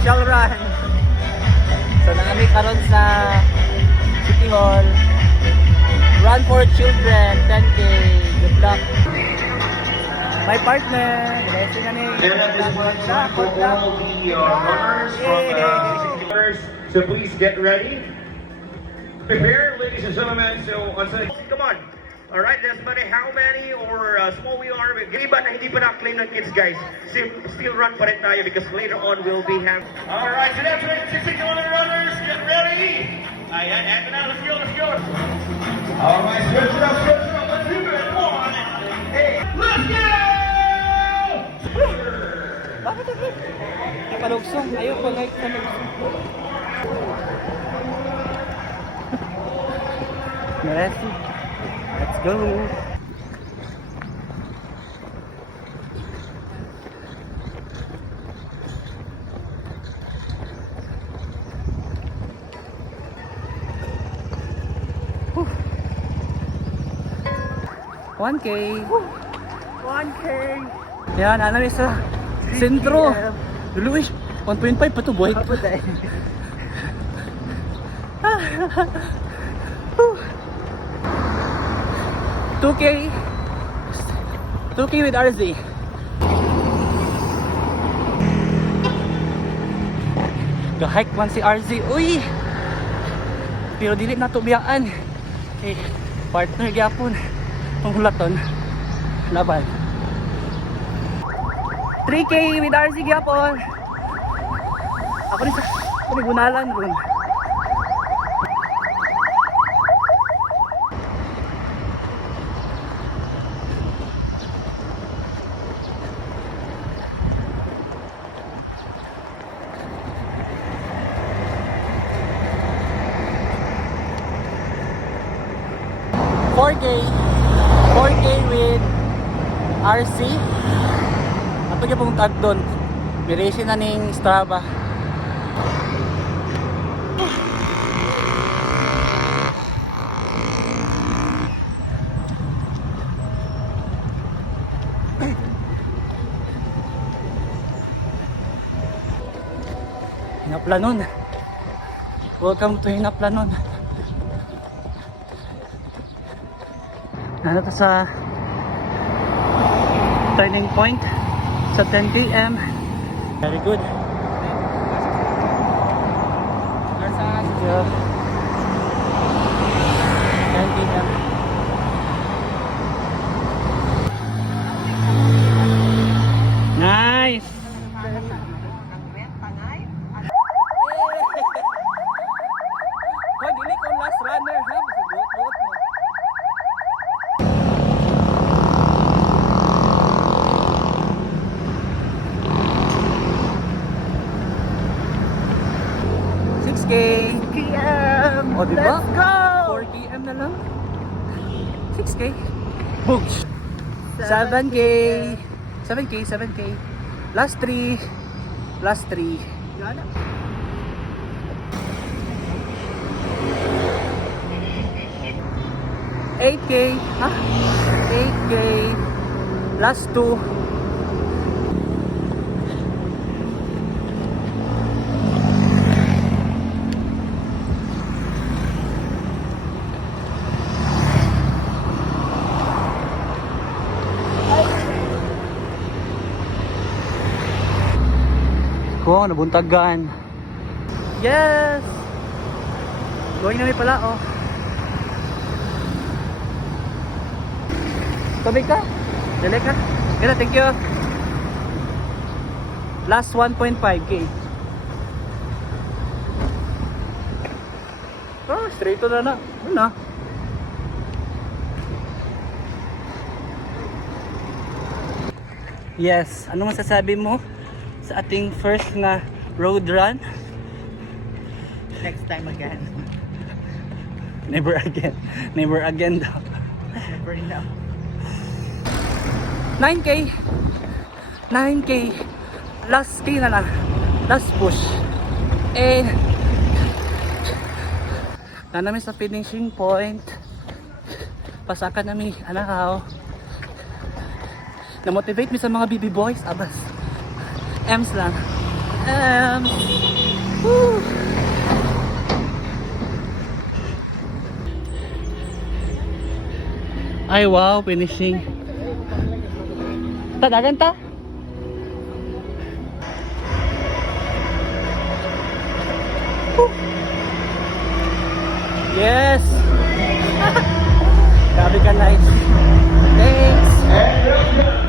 Official run. So naami karon sa City Hall. Run for Children 10K. Good luck. My partner, blessing na ni. And at this point, time for all the runners from runners. So please get ready. Prepare, ladies and gentlemen. So on Sunday, come on. All right, doesn't matter how many or small we are. Iba na hindi pa na-claim ng kids, guys. Still run pa rin tayo because later on we'll be having. All right, so that's it. 60 kilometer runners, get ready. Ayan, eto na, let's go, let's go. All right, stretch it up, stretch it up. Let's do it. 1, hey, let's go! Bakit ito? Ay, palugsong. Ayaw ko like sa lugsong. Meresi. Let's go. Whew. 1K. 1K. Yan, ano isa? Sentro. Dulu 1.5 pa to boy. 2K. 2K with RZ. Ga-hike man si RZ. Uy! Pero dili na to biyaan. Okay, partner gyapon. Panghulaton. Laban. 3K with RZ gyapon. Ako ni gunalan ron. $4K with RC. Ato gyud pong tag doon. Miresi na ning Strava. Hinaplanon. Welcome to Hinaplanon. Nandito sa turning point sa 10 p.m. Very good. Yeah. 10 p.m. Nice. Hoy, dili ko last runner ha. Buot mo. PM. O, diba? Let's go! 4 PM na lang. 6K. Books. 7K. 7K. Last 3. 8K. Ha? 8K. Last 2. Oh, nabuntagan. Yes! Going na may pala, oh. Tubig ka? Dali ka? Gana, thank you. Last 1.5K. Oh, straight to na. Ano na? Yes, ano masasabi mo sa ating first na road run? Next time again. Never again daw. Never enough. 9K last K na lang, last push, and na namin sa finishing point. Pasakan namin anahaw. Na-motivate mi sa mga BB boys, abas M's lang. Woo. Ay wow, finishing. Dagan ta? Woo. Yes. Grabe ka nice. Thanks. And